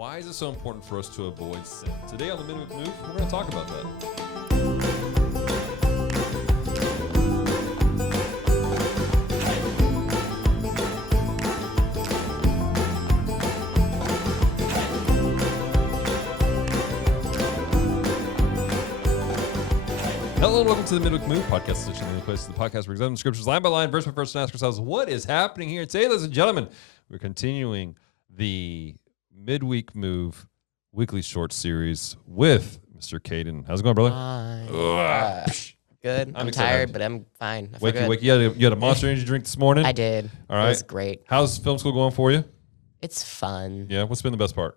Why is it so important for us to avoid sin? Today on the Midweek Move, we're going to talk about that. Hello and welcome to the Midweek Move podcast session, the only place in the podcast where we examine the scriptures line by line, verse by verse, and ask ourselves, what is happening here today, ladies and gentlemen? We're continuing the Midweek Move weekly short series with Mr. Caden. How's it going, brother? Good. I'm tired, but I'm fine. I feel good. You had a Monster Energy drink this morning? I did. All right. It was great. How's film school going for you? It's fun. Yeah. What's been the best part?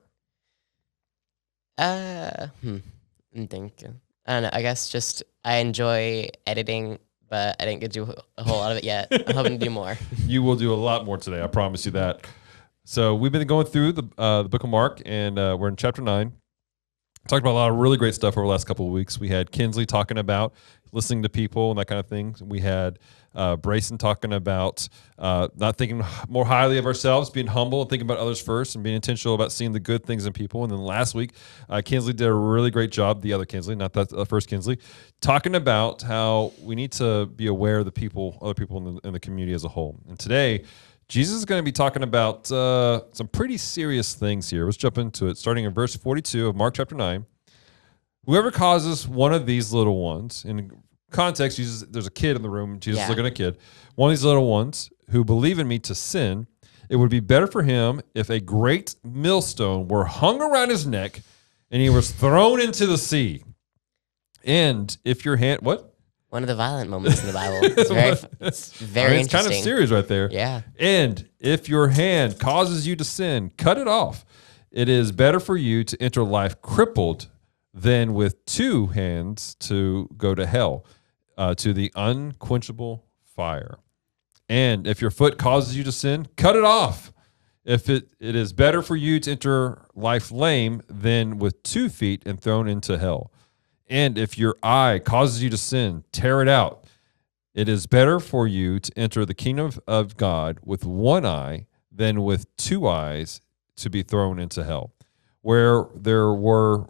I'm thinking. I don't know. I guess just I enjoy editing, but I didn't get to do a whole lot of it yet. I'm hoping to do more. You will do a lot more today. I promise you that. So we've been going through the book of Mark, and we're in chapter 9. Talked about a lot of really great stuff over the last couple of weeks. We had Kinsley talking about listening to people and that kind of thing. We had Brayson talking about not thinking more highly of ourselves, being humble and thinking about others first, and being intentional about seeing the good things in people. And then last week, Kinsley did a really great job, the other Kinsley, not that first Kinsley, talking about how we need to be aware of the people, other people in the community as a whole. And today, Jesus is going to be talking about some pretty serious things here. Let's jump into it, starting in verse 42 of Mark chapter 9. Whoever causes one of these little ones, in context, there's a kid in the room, Jesus is looking at a kid, one of these little ones who believe in me to sin, it would be better for him if a great millstone were hung around his neck and he was thrown into the sea. And if your hand, what? One of the violent moments in the Bible. It's very it's kind of serious right there. Yeah. And if your hand causes you to sin, cut it off. It is better for you to enter life crippled than with two hands to go to hell, to the unquenchable fire. And if your foot causes you to sin, cut it off. If it is better for you to enter life lame than with 2 feet and thrown into hell. And if your eye causes you to sin, tear it out. It is better for you to enter the kingdom of God with one eye than with 2 eyes to be thrown into hell. Where their worm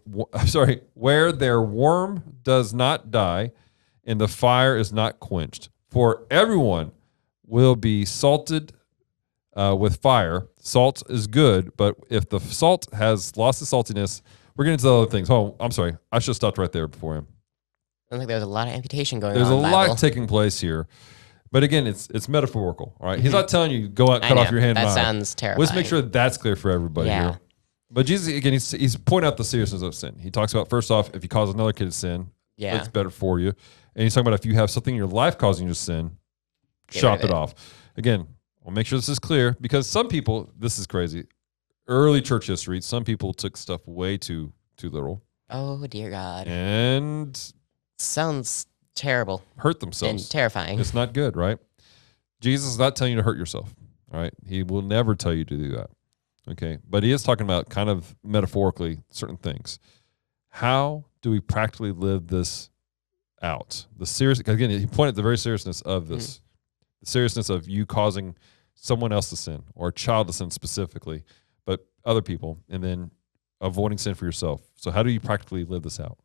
does not die and the fire is not quenched. For everyone will be salted with fire. Salt is good, but if the salt has lost its saltiness, we're getting into the other things. Oh, I'm sorry. I should have stopped right there before him. I think there's a lot of amputation going There's on. There's a lot taking place here. But again, it's metaphorical, all right? He's not telling you go out and cut off your hand. That sounds terrifying. Let's make sure that's clear for everybody here. But Jesus, again, he's pointing out the seriousness of sin. He talks about, first off, if you cause another kid to sin, it's better for you. And he's talking about if you have something in your life causing you to sin, chop it off. Again, we'll make sure this is clear because some people, this is crazy. Early church history, some people took stuff way too literal. Oh, dear God. And sounds terrible. Hurt themselves. And terrifying. It's not good, right? Jesus is not telling you to hurt yourself, all right? He will never tell you to do that, okay? But he is talking about kind of metaphorically certain things. How do we practically live this out? Again, he pointed at the very seriousness of this, the seriousness of you causing someone else to sin or a child to sin specifically, but other people, and then avoiding sin for yourself. So how do you practically live this out?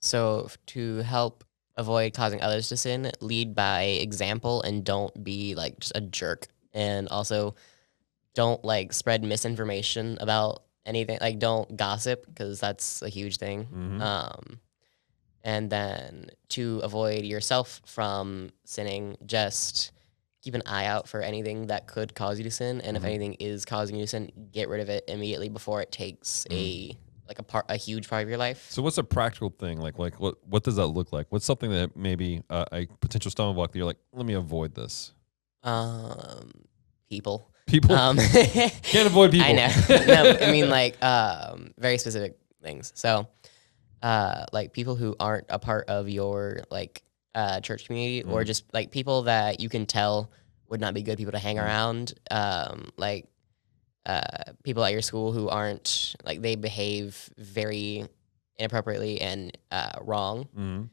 So to help avoid causing others to sin, lead by example and don't be like just a jerk. And also don't like spread misinformation about anything. Like don't gossip because that's a huge thing. And then to avoid yourself from sinning, just keep an eye out for anything that could cause you to sin. And if anything is causing you to sin, get rid of it immediately before it takes a huge part of your life. So what's a practical thing? Like what does that look like? What's something that maybe a potential stumbling block that you're like, let me avoid this? People. Can't avoid people. I know. No, I mean like very specific things. So like people who aren't a part of your like church community or just like people that you can tell would not be good people to hang around. Like people at your school who aren't like they behave very inappropriately and wrong.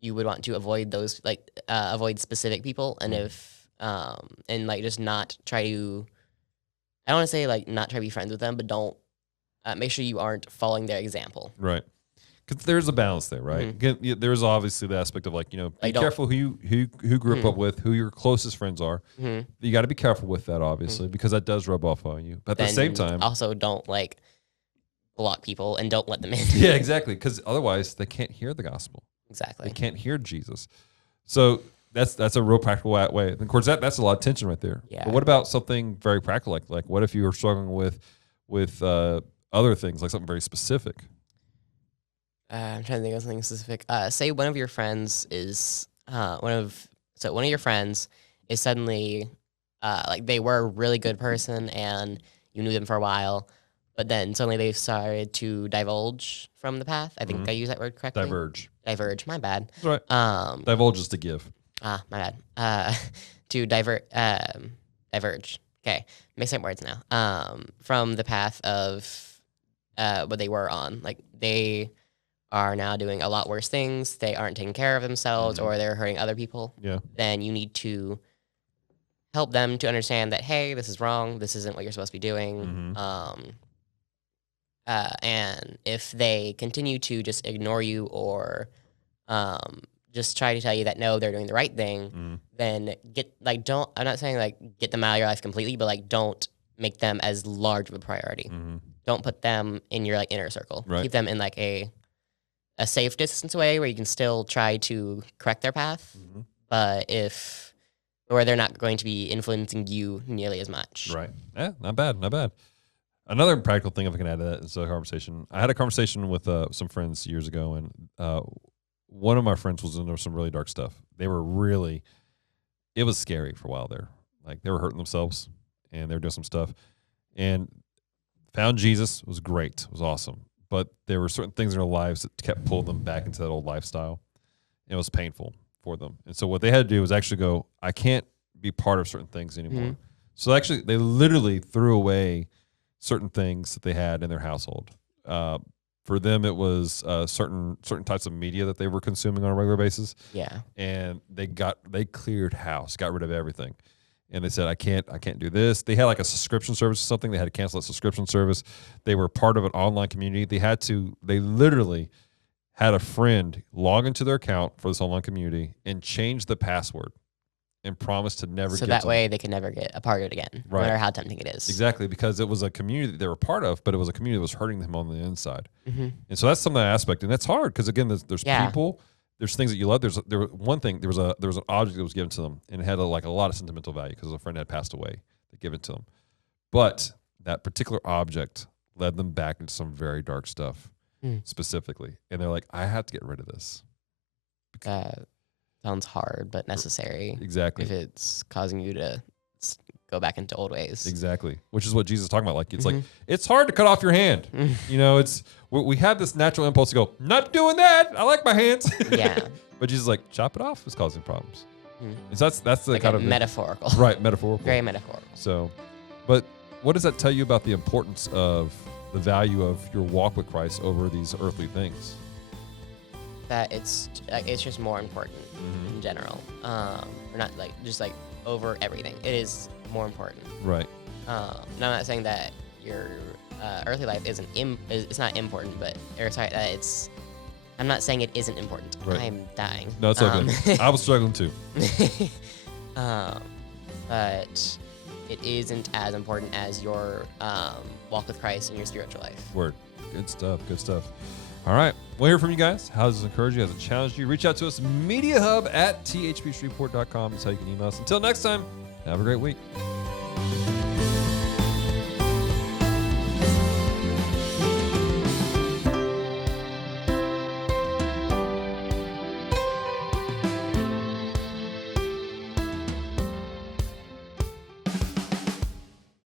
You would want to avoid those, like avoid specific people, and if and like just not try to. I don't want to say like not try to be friends with them, but don't make sure you aren't following their example. Right. Because there's a balance there, right? Again, there's obviously the aspect of like, be careful who you grew up with, who your closest friends are. You got to be careful with that, obviously, because that does rub off on you. But at the same time, also don't like block people and don't let them in. Yeah, exactly. Because otherwise, they can't hear the gospel. Exactly. They can't hear Jesus. So that's a real practical way. And of course, that's a lot of tension right there. Yeah. But what about something very practical, like what if you were struggling with other things, like something very specific? I'm trying to think of something specific. Say one of your friends is one of your friends is suddenly like they were a really good person and you knew them for a while, but then suddenly they've started to divulge from the path. I think I use that word correctly. Diverge. My bad. That's right. Divulge is to give. My bad. To diverge. Okay, mixing up words now. From the path of what they were on, like they are now doing a lot worse things. They aren't taking care of themselves, or they're hurting other people. Yeah. Then you need to help them to understand that, hey, this is wrong. This isn't what you're supposed to be doing. And if they continue to just ignore you or just try to tell you that no, they're doing the right thing, then I'm not saying like get them out of your life completely, but like don't make them as large of a priority. Don't put them in your like inner circle. Right. Keep them in like a safe distance away where you can still try to correct their path, but where they're not going to be influencing you nearly as much. Right. Yeah, not bad. Another practical thing, if I can add to that, is a conversation. I had a conversation with some friends years ago, and one of my friends was into some really dark stuff. It was scary for a while there. Like they were hurting themselves, and they were doing some stuff, and found Jesus. It was great. It was awesome. But there were certain things in their lives that kept pulling them back into that old lifestyle. It was painful for them. And so what they had to do was actually go, I can't be part of certain things anymore. So actually, they literally threw away certain things that they had in their household. For them, it was certain types of media that they were consuming on a regular basis. Yeah. And they cleared house, got rid of everything. And they said, I can't do this. They had like a subscription service or something. They had to cancel that subscription service. They were part of an online community. They literally had a friend log into their account for this online community and change the password and promise to never get so that way they can never get a part of it again, no matter how tempting it is. Exactly, because it was a community that they were part of, but it was a community that was hurting them on the inside. And so that's some of that aspect. And that's hard because, again, there's people. There's things that you love. There was an object that was given to them, and it had a lot of sentimental value because a friend had passed away. They give it to them, but that particular object led them back into some very dark stuff, specifically. And they're like, I have to get rid of this. Sounds hard, but necessary. Exactly. If it's causing you to go back into old ways. Exactly. Which is what Jesus is talking about. Like, it's like, it's hard to cut off your hand. We have this natural impulse to go, not doing that. I like my hands. Yeah. But Jesus is like, chop it off. It's causing problems. And so that's the like kind of metaphorical. Right. Metaphorical. Very metaphorical. So, but what does that tell you about the importance of the value of your walk with Christ over these earthly things? That it's just more important in general. Or not just over everything. It is more important. Right. And I'm not saying that your earthly life it's not important, but I'm not saying it isn't important. Right. I'm dying. No, it's okay. I was struggling too. But it isn't as important as your walk with Christ and your spiritual life. Word. Good stuff. All right. We'll hear from you guys. How does this encourage you? Has it challenged you? Reach out to us, mediahub@thpshreveport.com. That's how you can email us. Until next time, have a great week.